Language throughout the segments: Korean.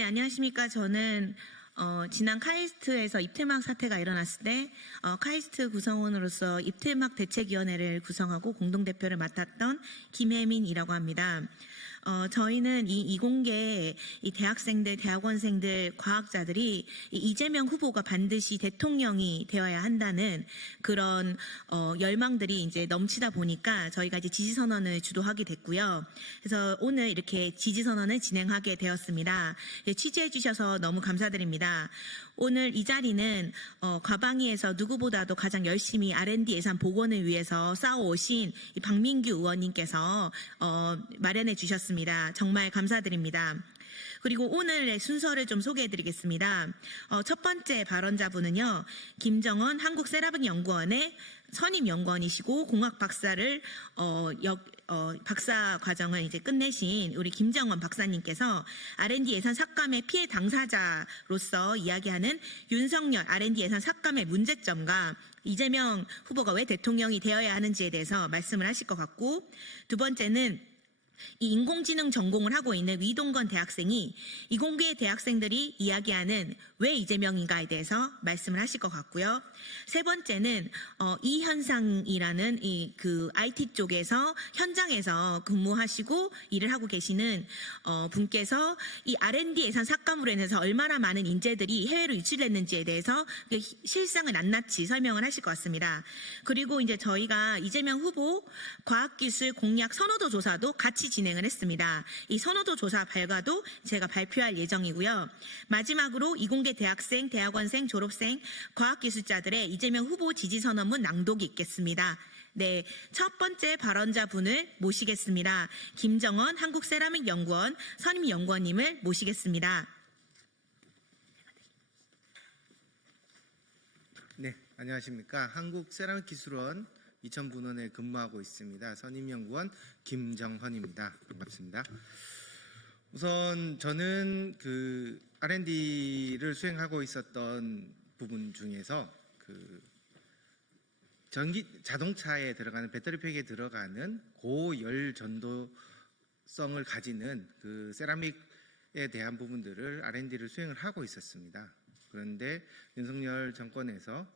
네, 안녕하십니까. 저는 지난 카이스트에서 입퇴막 사태가 일어났을 때 카이스트 구성원으로서 입퇴막 대책위원회를 구성하고 공동대표를 맡았던 김혜민이라고 합니다. 저희는 이 이공계 이 대학생들, 대학원생들, 과학자들이 이재명 후보가 반드시 대통령이 되어야 한다는 그런 열망들이 이제 넘치다 보니까 저희가 이제 지지선언을 주도하게 됐고요. 그래서 오늘 이렇게 지지선언을 진행하게 되었습니다. 취재해 주셔서 너무 감사드립니다. 오늘 이 자리는 과방위에서 누구보다도 가장 열심히 R&D 예산 복원을 위해서 싸워오신 이 박민규 의원님께서 마련해 주셨습니다. 정말 감사드립니다. 그리고 오늘의 순서를 좀 소개해드리겠습니다. 첫 번째 발언자분은요, 김정원 한국세라믹연구원의 선임연구원이시고 공학 박사를 박사 과정을 이제 끝내신 우리 김정원 박사님께서 R&D 예산 삭감의 피해 당사자로서 이야기하는 윤석열 R&D 예산 삭감의 문제점과 이재명 후보가 왜 대통령이 되어야 하는지에 대해서 말씀을 하실 것 같고, 두 번째는 이 인공지능 전공을 하고 있는 위동건 대학생이 이공계 대학생들이 이야기하는 왜 이재명인가에 대해서 말씀을 하실 것 같고요. 세 번째는 이 현상이라는 그 IT 쪽에서 현장에서 근무하시고 일을 하고 계시는 분께서 이 R&D 예산 삭감으로 인해서 얼마나 많은 인재들이 해외로 유출됐는지에 대해서 실상을 낱낱이 설명을 하실 것 같습니다. 그리고 이제 저희가 이재명 후보 과학기술 공약 선호도 조사도 같이 진행을 했습니다. 이 선호도 조사 결과도 제가 발표할 예정이고요. 마지막으로 이공계 대학생, 대학원생, 졸업생, 과학기술자들의 이재명 후보 지지선언문 낭독이 있겠습니다. 네, 첫 번째 발언자분을 모시겠습니다. 김정원 한국세라믹연구원 선임연구원님을 모시겠습니다. 네, 안녕하십니까. 한국세라믹기술원 이천분원에 근무하고 있습니다. 선임연구원 김정헌입니다. 반갑습니다. 우선 저는 그 R&D를 수행하고 있었던 부분 중에서 그 자동차에 들어가는 배터리팩에 들어가는 고열 전도성을 가지는 그 세라믹에 대한 부분들을 R&D를 수행을 하고 있었습니다. 그런데 윤석열 정권에서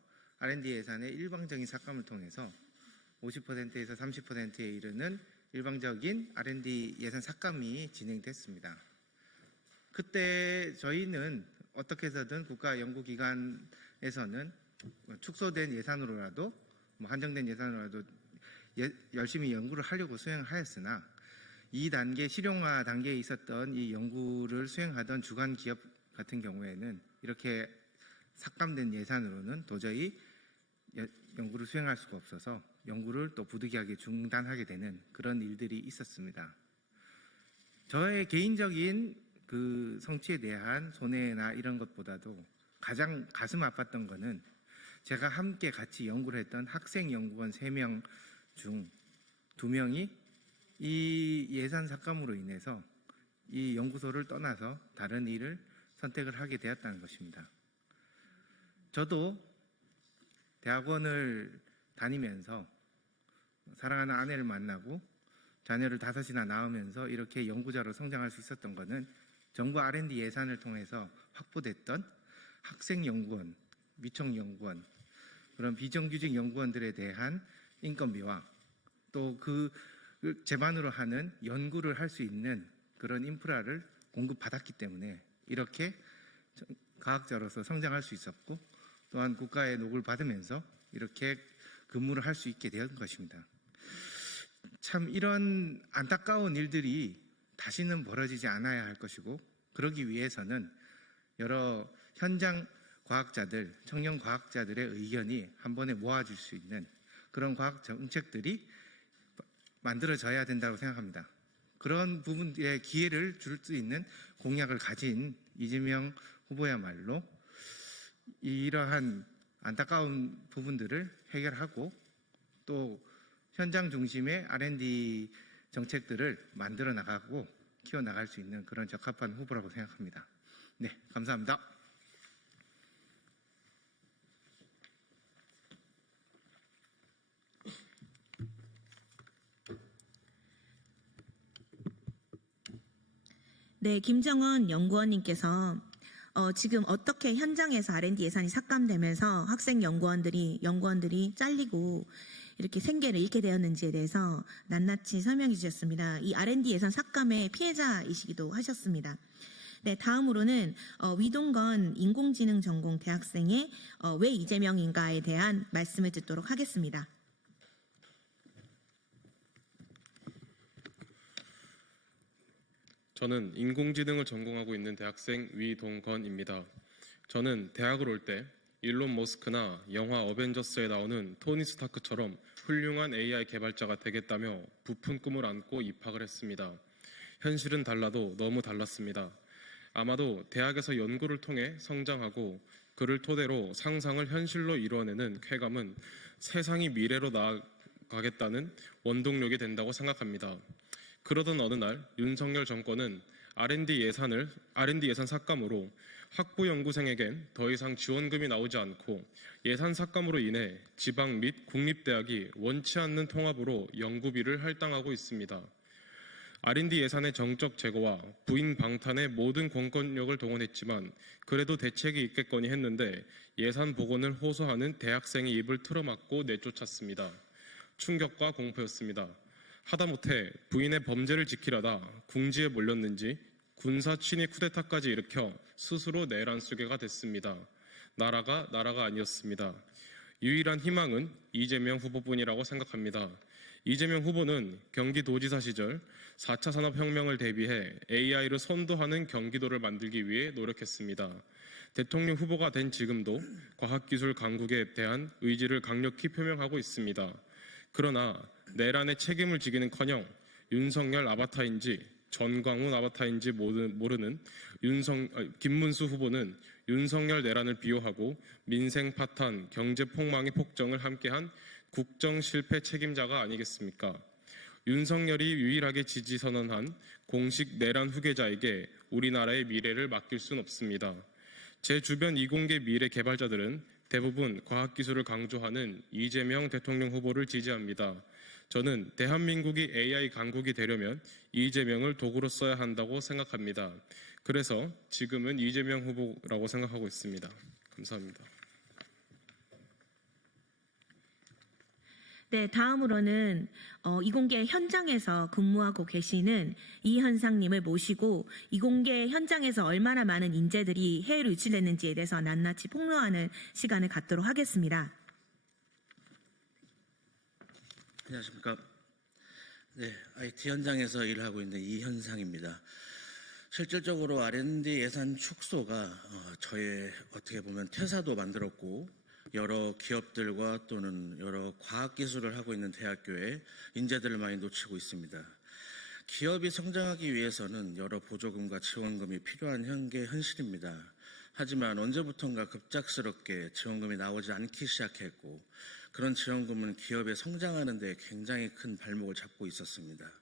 R&D 예산의 일방적인 삭감을 통해서 50%에서 30%에 이르는 일방적인 R&D 예산 삭감이 진행됐습니다. 그때 저희는 어떻게 해서든 국가연구기관에서는 축소된 예산으로라도 한정된 예산으로라도 열심히 연구를 하려고 수행을 하였으나 2단계 실용화 단계에 있었던 이 연구를 수행하던 주간 기업 같은 경우에는 이렇게 삭감된 예산으로는 도저히 연구를 수행할 수가 없어서 연구를 또 부득이하게 중단하게 되는 그런 일들이 있었습니다. 저의 개인적인 그 성취에 대한 손해나 이런 것보다도 가장 가슴 아팠던 거는 제가 함께 같이 연구를 했던 학생 연구원 3명 중 2명이 이 예산 삭감으로 인해서 이 연구소를 떠나서 다른 일을 선택을 하게 되었다는 것입니다. 저도 대학원을 다니면서 사랑하는 아내를 만나고 자녀를 5이나 낳으면서 이렇게 연구자로 성장할 수 있었던 것은 정부 R&D 예산을 통해서 확보됐던 학생연구원, 미청연구원, 그런 비정규직 연구원들에 대한 인건비와 또 그 제반으로 하는 연구를 할 수 있는 그런 인프라를 공급받았기 때문에 이렇게 과학자로서 성장할 수 있었고 또한 국가의 녹을 받으면서 이렇게 근무를 할 수 있게 된 것입니다. 참 이런 안타까운 일들이 다시는 벌어지지 않아야 할 것이고 그러기 위해서는 여러 현장 과학자들, 청년 과학자들의 의견이 한 번에 모아질 수 있는 그런 과학 정책들이 만들어져야 된다고 생각합니다. 그런 부분에 기회를 줄 수 있는 공약을 가진 이재명 후보야말로 이러한 안타까운 부분들을 해결하고 또 현장 중심의 R&D 정책들을 만들어 나가고 키워 나갈 수 있는 그런 적합한 후보라고 생각합니다. 네, 감사합니다. 네, 김정원 연구원님께서 지금 어떻게 현장에서 R&D 예산이 삭감되면서 학생 연구원들이 잘리고 이렇게 생계를 잃게 되었는지에 대해서 낱낱이 설명해 주셨습니다. 이 R&D 예산 삭감의 피해자이시기도 하셨습니다. 네, 다음으로는 위동건 인공지능 전공 대학생의 왜 이재명인가에 대한 말씀을 듣도록 하겠습니다. 저는 인공지능을 전공하고 있는 대학생 위동건입니다. 저는 대학을 올 때 일론 머스크나 영화 어벤져스에 나오는 토니 스타크처럼 훌륭한 AI 개발자가 되겠다며 부푼 꿈을 안고 입학을 했습니다. 현실은 달라도 너무 달랐습니다. 아마도 대학에서 연구를 통해 성장하고 그를 토대로 상상을 현실로 이루어내는 쾌감은 세상이 미래로 나아가겠다는 원동력이 된다고 생각합니다. 그러던 어느 날 윤석열 정권은 R&D 예산 삭감으로 학부 연구생에겐 더 이상 지원금이 나오지 않고 예산 삭감으로 인해 지방 및 국립대학이 원치 않는 통합으로 연구비를 할당하고 있습니다. R&D 예산의 정적 제거와 부인 방탄의 모든 공권력을 동원했지만 그래도 대책이 있겠거니 했는데 예산 복원을 호소하는 대학생의 입을 틀어막고 내쫓았습니다. 충격과 공포였습니다. 하다못해 부인의 범죄를 지키려다 궁지에 몰렸는지 군사 친위 쿠데타까지 일으켜 스스로 내란 수괴가 됐습니다. 나라가 아니었습니다. 유일한 희망은 이재명 후보뿐이라고 생각합니다. 이재명 후보는 경기도지사 시절 4차 산업혁명을 대비해 AI를 선도하는 경기도를 만들기 위해 노력했습니다. 대통령 후보가 된 지금도 과학기술 강국에 대한 의지를 강력히 표명하고 있습니다. 그러나 내란의 책임을 지기는커녕 윤석열 아바타인지 전광훈 아바타인지 모르는 김문수 후보는 윤석열 내란을 비호하고 민생 파탄, 경제 폭망의 폭정을 함께한 국정 실패 책임자가 아니겠습니까? 윤석열이 유일하게 지지 선언한 공식 내란 후계자에게 우리나라의 미래를 맡길 순 없습니다. 제 주변 이공계 미래 개발자들은 대부분 과학기술을 강조하는 이재명 대통령 후보를 지지합니다. 저는 대한민국이 AI 강국이 되려면 이재명을 도구로 써야 한다고 생각합니다. 그래서 지금은 이재명 후보라고 생각하고 있습니다. 감사합니다. 네, 다음으로는 이공계 현장에서 근무하고 계시는 이현상님을 모시고 이공계 현장에서 얼마나 많은 인재들이 해외로 유출됐는지에 대해서 낱낱이 폭로하는 시간을 갖도록 하겠습니다. 안녕하십니까. 네, IT 현장에서 일하고 있는 이현상입니다. 실질적으로 R&D 예산 축소가 저의 어떻게 보면 퇴사도 만들었고 여러 기업들과 또는 여러 과학기술을 하고 있는 대학교에 인재들을 많이 놓치고 있습니다. 기업이 성장하기 위해서는 여러 보조금과 지원금이 필요한 게 현실입니다. 하지만 언제부턴가 급작스럽게 지원금이 나오지 않기 시작했고 그런 지원금은 기업의 성장하는 데 굉장히 큰 발목을 잡고 있었습니다.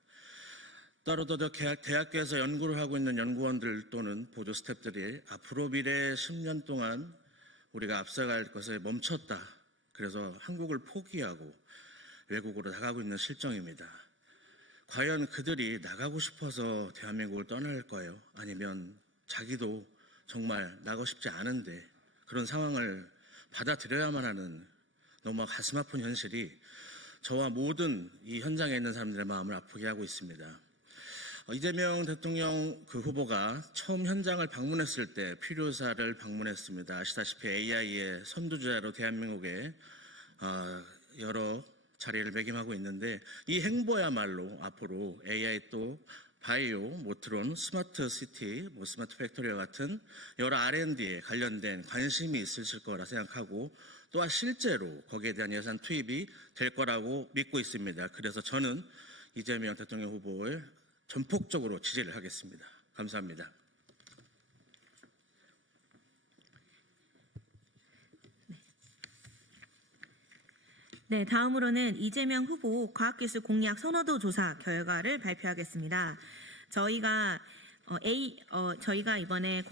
따로도 대학교에서 연구를 하고 있는 연구원들 또는 보조 스태프들이 앞으로 미래 10년 동안 우리가 앞서갈 것에 멈췄다. 그래서 한국을 포기하고 외국으로 나가고 있는 실정입니다. 과연 그들이 나가고 싶어서 대한민국을 떠날까요? 아니면 자기도 정말 나가고 싶지 않은데 그런 상황을 받아들여야만 하는 너무 가슴 아픈 현실이 저와 모든 이 현장에 있는 사람들의 마음을 아프게 하고 있습니다. 이재명 대통령 후보가 처음 현장을 방문했을 때 필요사를 방문했습니다. 아시다시피 AI의 선두주자로 대한민국에 여러 자리를 매김하고 있는데 이 행보야말로 앞으로 AI 또 바이오, 모트론, 스마트 시티, 스마트 팩토리와 같은 여러 R&D에 관련된 관심이 있으실 거라 생각하고 또한 실제로 거기에 대한 예산 투입이 될 거라고 믿고 있습니다. 그래서 저는 이재명 대통령 후보를 전폭적으로 지지를 하겠습니다. 감사합니다. 네, 다음으로는 이재명 후보 과학기술 공약 선호도 조사 결과를 발표하겠습니다. 저희가 이번에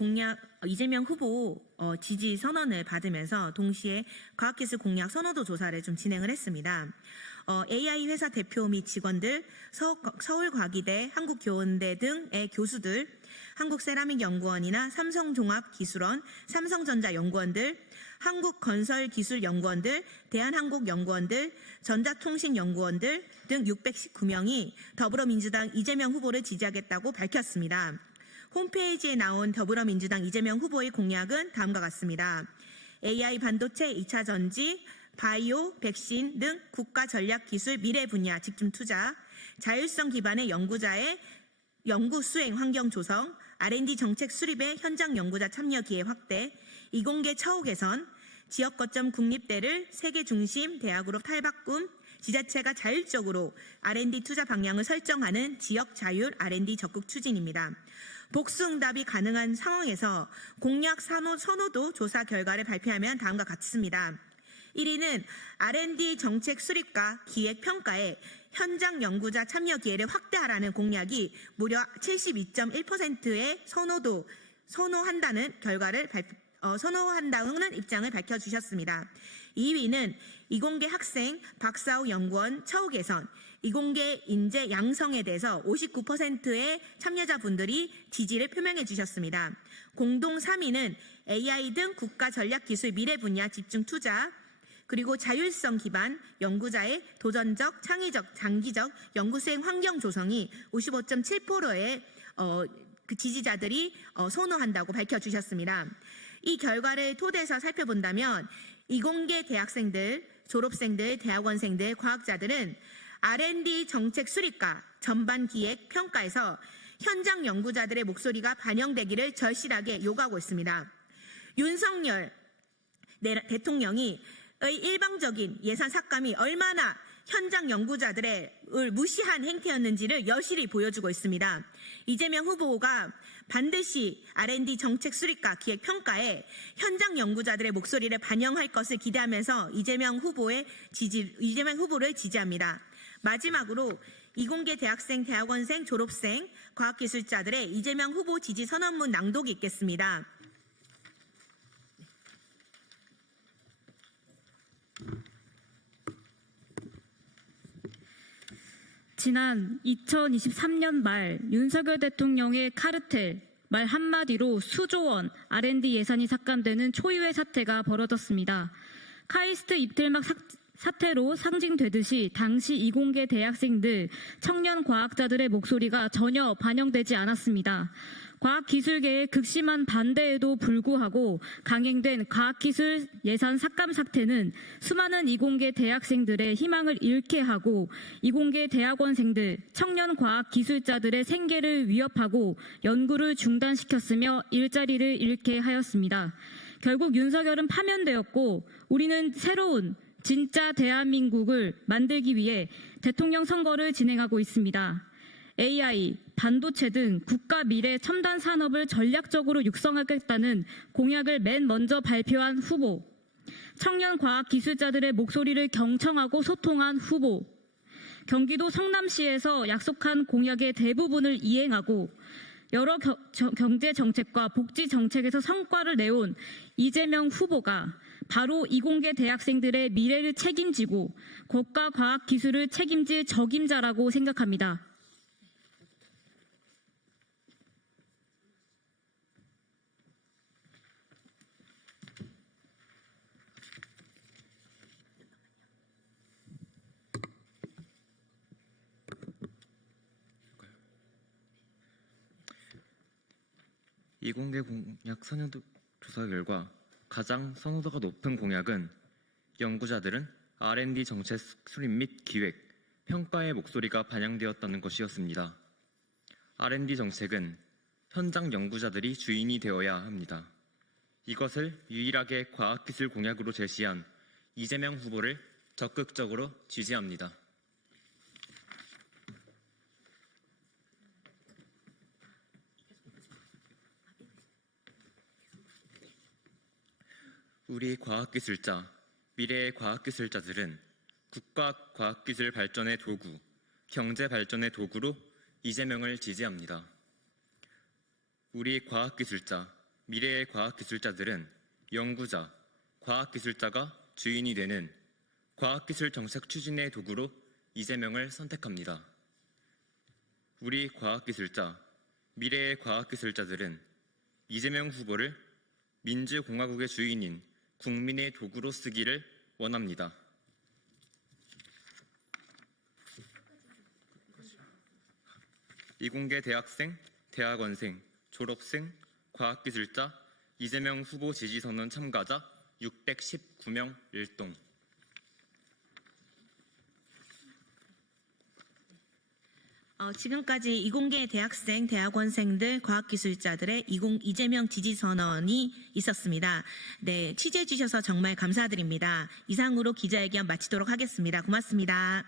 이재명 후보 지지 선언을 받으면서 동시에 과학기술 공약 선호도 조사를 좀 진행을 했습니다. AI 회사 대표 및 직원들, 서울과기대, 한국교원대 등의 교수들, 한국세라믹연구원이나 삼성종합기술원, 삼성전자연구원들, 한국건설기술연구원들, 대한항공연구원들, 전자통신연구원들 등 619명이 더불어민주당 이재명 후보를 지지하겠다고 밝혔습니다. 홈페이지에 나온 더불어민주당 이재명 후보의 공약은 다음과 같습니다. AI 반도체, 2차 전지, 바이오, 백신 등 국가 전략 기술 미래 분야 집중 투자, 자율성 기반의 연구자의 연구 수행 환경 조성, R&D 정책 수립의 현장 연구자 참여 기회 확대, 이공계 처우 개선, 지역 거점 국립대를 세계 중심 대학으로 탈바꿈, 지자체가 자율적으로 R&D 투자 방향을 설정하는 지역 자율 R&D 적극 추진입니다. 복수응답이 가능한 상황에서 공약 선호도 조사 결과를 발표하면 다음과 같습니다. 1위는 R&D 정책 수립과 기획 평가에 현장 연구자 참여 기회를 확대하라는 공약이 무려 72.1%의 선호한다는 입장을 밝혀주셨습니다. 2위는 이공계 학생 박사후 연구원 처우 개선, 이공계 인재 양성에 대해서 59%의 참여자분들이 지지를 표명해 주셨습니다. 공동 3위는 AI 등 국가 전략 기술 미래 분야 집중 투자, 그리고 자율성 기반 연구자의 도전적, 창의적, 장기적 연구 수행 환경 조성이 55.7%의 지지자들이 선호한다고 밝혀주셨습니다. 이 결과를 토대해서 살펴본다면 이공계 대학생들, 졸업생들, 대학원생들, 과학자들은 R&D 정책 수립과 전반 기획 평가에서 현장 연구자들의 목소리가 반영되기를 절실하게 요구하고 있습니다. 윤석열 대통령의 일방적인 예산 삭감이 얼마나 현장 연구자들을 무시한 행태였는지를 여실히 보여주고 있습니다. 이재명 후보가 반드시 R&D 정책 수립과 기획 평가에 현장 연구자들의 목소리를 반영할 것을 기대하면서 이재명 후보를 지지합니다. 마지막으로 이공계 대학생, 대학원생, 졸업생, 과학기술자들의 이재명 후보 지지 선언문 낭독이 있겠습니다. 지난 2023년 말 윤석열 대통령의 카르텔 말 한마디로 수조 원 R&D 예산이 삭감되는 초유의 사태가 벌어졌습니다. 카이스트 이틀막 사태로 상징되듯이 당시 이공계 대학생들, 청년 과학자들의 목소리가 전혀 반영되지 않았습니다. 과학기술계의 극심한 반대에도 불구하고 강행된 과학기술 예산 삭감 사태는 수많은 이공계 대학생들의 희망을 잃게 하고 이공계 대학원생들, 청년 과학기술자들의 생계를 위협하고 연구를 중단시켰으며 일자리를 잃게 하였습니다. 결국 윤석열은 파면되었고 우리는 새로운 진짜 대한민국을 만들기 위해 대통령 선거를 진행하고 있습니다. AI, 반도체 등 국가 미래 첨단 산업을 전략적으로 육성하겠다는 공약을 맨 먼저 발표한 후보, 청년 과학 기술자들의 목소리를 경청하고 소통한 후보, 경기도 성남시에서 약속한 공약의 대부분을 이행하고 여러 경제 정책과 복지 정책에서 성과를 내온 이재명 후보가 바로 이공계 대학생들의 미래를 책임지고国家과학 기술을 책임질 적임자라고 생각합니다. 이공계 공약 선호도 조사 결과 가장 선호도가 높은 공약은 연구자들은 R&D 정책 수립 및 기획, 평가의 목소리가 반영되었다는 것이었습니다. R&D 정책은 현장 연구자들이 주인이 되어야 합니다. 이것을 유일하게 과학기술 공약으로 제시한 이재명 후보를 적극적으로 지지합니다. 우리 과학기술자, 미래의 과학기술자들은 국가 과학기술 발전의 도구, 경제 발전의 도구로 이재명을 지지합니다. 우리 과학기술자, 미래의 과학기술자들은 연구자, 과학기술자가 주인이 되는 과학기술 정책 추진의 도구로 이재명을 선택합니다. 우리 과학기술자, 미래의 과학기술자들은 이재명 후보를 민주공화국의 주인인 국민의 도구로 쓰기를 원합니다. 이공계 대학생, 대학원생, 졸업생, 과학기술자, 이재명 후보 지지선언 참가자 619명 일동. 지금까지 이공계 대학생, 대학원생들, 과학기술자들의 이재명 지지선언이 있었습니다. 네, 취재해 주셔서 정말 감사드립니다. 이상으로 기자회견 마치도록 하겠습니다. 고맙습니다.